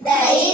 Daí